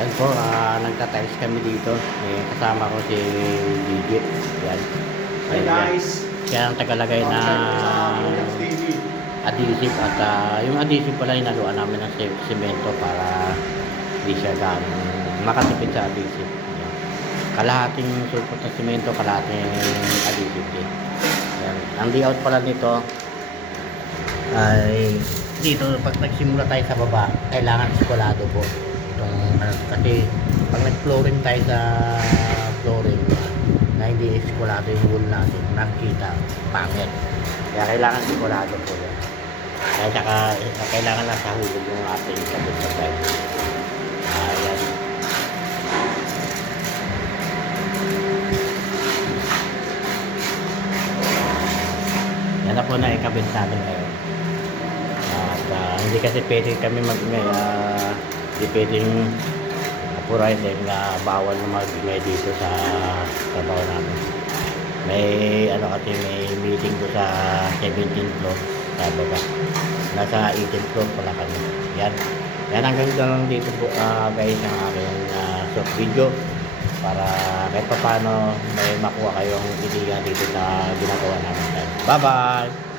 Yan po, nagtatiles kami dito. Kasama ko si Digit. Yan. Hey guys! Siya ang tagalagay na adhesive at yung adhesive pala inaluan namin ng semento para hindi siya makatipid sa adhesive. Yan. Kalahating sulpot ng semento, kalahating adhesive din. Yan. Ang layout pala nito ay dito pag nagsimula tayo sa baba, kailangan eskwalado po. Kasi pag nag-flooring tayo sa flooring na hindi eskwalado yung wall natin, nakikita pangit. Kaya kailangan eskwalado po yan. Kaya saka kailangan nasa hulog yung ating sabot sa side. Ayan. Yan na po na ikabit namin ngayon. At hindi kasi pwede kami hindi pwedeng apurizing na bawal na mag-ingay dito sa trabaho namin. May may meeting ko sa 17th floor sa baba. Nasa 18th floor pala kami. Yan hanggang dito po guys ang aking short video para kahit paano may makuha kayong ideya dito sa ginagawa namin. Bye bye!